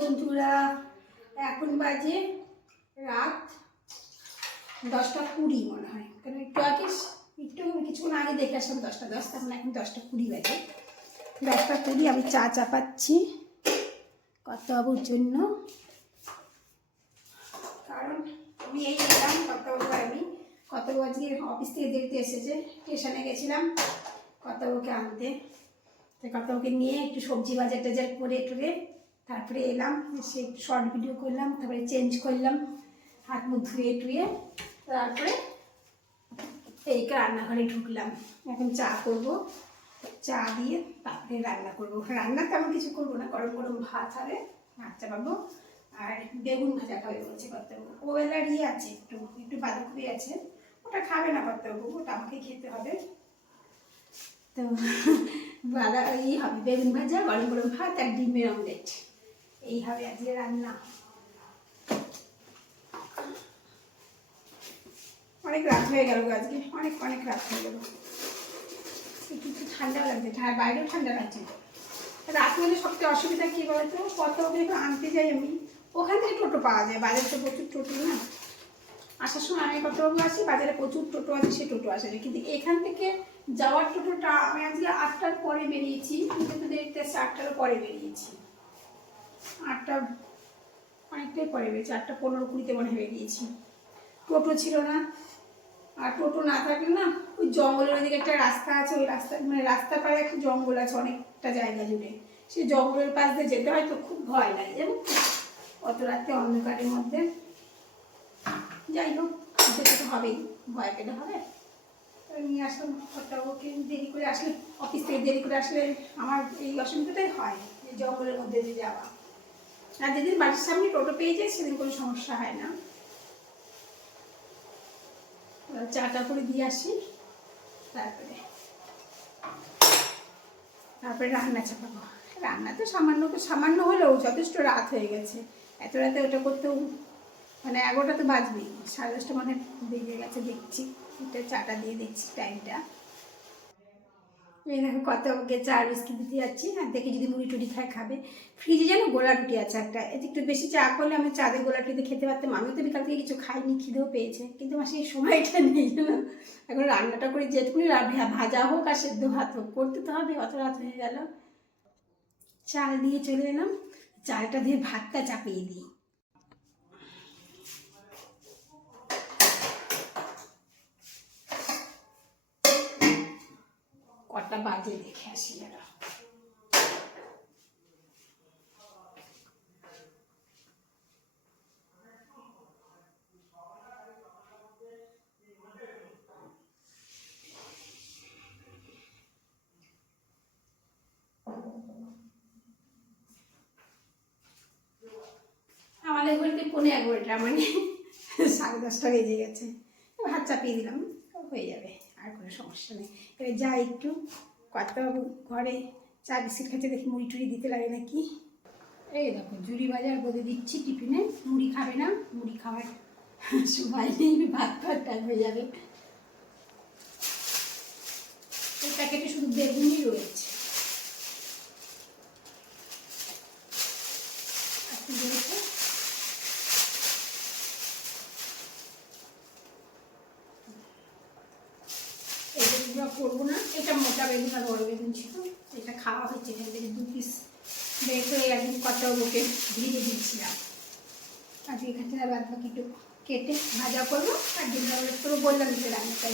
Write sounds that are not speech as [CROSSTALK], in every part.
বন্ধুরা, এখন বাজে রাত দশটা কুড়ি মনে হয়। কারণ একটু আগে একটু কিছুক্ষণ আগে দেখে আসলাম দশটা দশ তখন এখন দশটা কুড়ি বাজে। দশটা কুড়ি, আমি চা চাপাচ্ছি কর্তাবাবুর জন্য। কারণ আমি এই এলাম কর্তাবাবু আমি কর্তাবাবু আজকে অফিস থেকে দেরিতে এসেছে, স্টেশনে গেছিলাম কর্তাবাবুকে আনতে। তাই কর্তাবাবুকে নিয়ে একটু সবজি বাজার টাজার করে টুরে তারপরে এলাম, এসে শর্ট ভিডিও করলাম, তারপরে চেঞ্জ করলাম, হাত মুখ ধুয়ে টুয়ে, তারপরে এই রান্নাঘরে ঢুকলাম। এখন চা করব। চা দিয়ে তারপরে রান্না করব। রান্না তেমন কিছু করব না, গরম গরম ভাত হবে, ভাত চাপাবো, আর বেগুন ভাজা খাবে বলছে কর্তাবাবু। ও বেলার ইয়ে আছে একটু একটু বাঁধাকপি আছে। ওটা খাবে না কর্তব্য ওটা আমাকে খেতে হবে। তো বাদা এই হবে, বেগুন ভাজা, গরম গরম ভাত, আর ডিমের অমলেট এই হবে আজকে রান্না। অনেক রাত হয়ে গেল আজকে, অনেক অনেক রাত হয়ে গেল। একটু ঠান্ডা লাগছে বাইরেও ঠান্ডা লাগছে। রাত হলে সবচেয়ে অসুবিধা কী বলতো? কত একটু আনতে যাই আমি? ওখান থেকে টোটো পাওয়া যায়, বাজারে তো প্রচুর টোটো না? আসার সময় আমি কতবাবু আসি, বাজারে প্রচুর টোটো আছে, সে টোটো আসে না। কিন্তু এখান থেকে যাওয়ার টোটোটা আমি আজকে আটটার পরে বেরিয়েছি, কিন্তু দেখতে আটটার পরে বেরিয়েছি। আটটা অনেকটাই পরে বেরিয়েছি আটটা পনেরো কুড়িতে মনে হয়ে গিয়েছি টোটো ছিল না, আর টোটো না থাকলে না ওই জঙ্গলের ওইদিকে একটা রাস্তা আছে, ওই রাস্তা মানে রাস্তার পাড়ে একটা জঙ্গল আছে অনেকটা জায়গা জুড়ে। সেই জঙ্গলের পাশ দিয়ে যেতে হয় তো খুব ভয় লাগে, জানো? অত রাতে অন্ধকারের মধ্যে। যাই হোক, যেতে তো হবেই, ভয় পেলে হবে। নিয়ে আসলাম কর্তাবাবুকে দেরি করে আসলে, অফিস থেকে দেরি করে আসলে আমার এই অসুবিধাটাই হয়, যে জঙ্গলের মধ্যে দিয়ে যাওয়া। আর যেদিন বাড়ির সামনে টোটো পেয়ে যায়, সেদিন কোনো সমস্যা হয় না। চাটা করে দিয়ে আসি, তারপরে তারপরে রান্না চাপাবো। রান্না তো সামান্য সামান্য হলেও যথেষ্ট রাত হয়ে গেছে। এত রাতে ওটা করতেও মানে এগারোটা তো বাজবেই। সাড়ে দশটা মানে বেজে গেছে, দেখছি। এটা চাটা দিয়ে দেখছি টাইমটা এই দেখো কত চা বিস্কিট দিতে যাচ্ছি। আর দেখে যদি মুড়ি টুড়ি খায়, খাবে। ফ্রিজে যেন গোলা রুটি আছে একটা। এতে একটু বেশি চা করলে আমি চাঁদের গোলা রুটিতে খেতে পারতাম। আমি তো বিকাল থেকে কিছু খাইনি, খিদেও পেয়েছে। কিন্তু আমার সেই সময়টা নেই, জানো? এখন রান্নাটা করে যেটুকুনি রা- ভাজা হোক আর সেদ্ধ ভাত হোক, করতে তো হবে, অত রাত হয়ে গেল। চাল দিয়ে চলে এলাম। চালটা দিয়ে ভাতটা চাপিয়ে দিই। কটা বাজে দেখে আসি এরা। আমাদের ঘড়িতে পনেরো এগারোটা মানে সাড়ে দশটা বেজে গেছে। ভাত চাপিয়ে দিলাম, হয়ে যাবে। কোনো সমস্যা নেই। এবার যা একটু কর্তাবাবু ঘরে চা, বিস্কিট খাচ্ছে দেখি মুড়ি টুড়ি দিতে লাগে নাকি? এই দেখো জুড়ি বাজার বলে দিচ্ছি টিফিনে, মুড়ি খাবে না, মুড়ি খাওয়ার [LAUGHS] সবাই নেই, ভাত খাওয়ার টাইম হয়ে যাবে। এই প্যাকেটে শুধু বেগুনই রয়েছে আর কি রয়েছে এই বেগুনটা করব না। এটা মোটা বেগুন আর বড় বেগুন ছিল। এটা খাওয়া এখান থেকে দু পিস বের একদিন কত লোকে ভিজে দিচ্ছিলাম আর এখান থেকে বাদ বাকি একটু কেটে ভাজা করব আর ডিমটা তোর বললাম যে রান্নাটা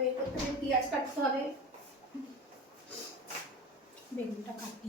বের করতে হবে, পেঁয়াজ কাটতে হবে। বেগুনটা কাটি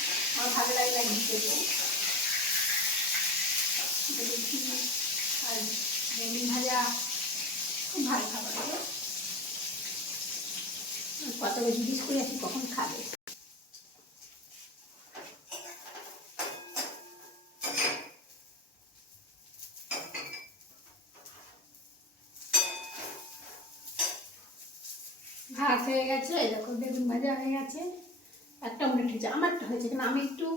আমার ভালো লাগে না ঘি খেতে আর বেগুন ভাজা খুব ভালো খাবার গো। আর কত জিজ্ঞেস করে আছি কখন খাবে? ভাত হয়ে গেছে, দেখো বেগুন ভাজা হয়ে গেছে। একটা মনে হয়েছে আমারটা হয়েছে কিন্তু আমি একটু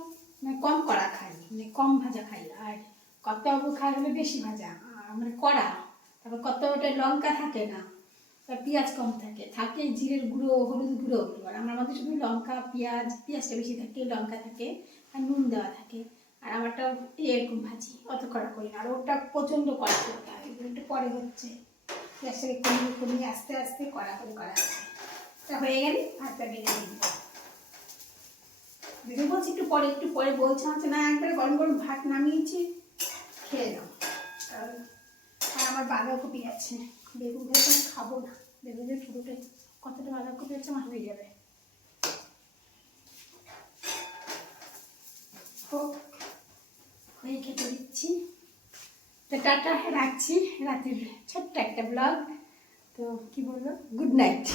মানে কম কড়া খাই মানে কম ভাজা খাই। আর কর্তাবাবু খাই হলে বেশি ভাজা। মানে কড়া, তারপর কর্তাবাবুটা লঙ্কা থাকে না আর পেঁয়াজ কম থাকে। থাকে জিরের গুঁড়ো, হলুদ গুঁড়ো। আর আমার মধ্যে শুধু লঙ্কা, পেঁয়াজ, পেঁয়াজটা বেশি থাকে, লঙ্কা থাকে, আর নুন দেওয়া থাকে। আর আমারটা এরকম ভাজি, অত কড়া করি না। আর ওটা প্রচণ্ড কড়া করতে হয়। একটু পরে হচ্ছে। গ্যাসটাকে কমিয়ে কমিয়ে আস্তে আস্তে কড়া করে করা। হয়ে গেলে ভাতটা বেড়ে দিই দেখে বলছি, একটু পরে একটু পরে। বলছে হচ্ছে না, একবারে গরম গরম ভাত নামিয়েছি, খেয়ে নাও। কারণ আর আমার বাঁধাকপি আছে। বেগুন ভাজা আমি খাব না। বেগুন ভাজা পুরোটাই কতটা বাঁধাকপি আছে আমার হয়ে যাবে হয়ে খেতে দিচ্ছি। তো টাটা, রাখছি। রাতের ছোট্ট একটা ব্লগ। তো কি বলব? Good night.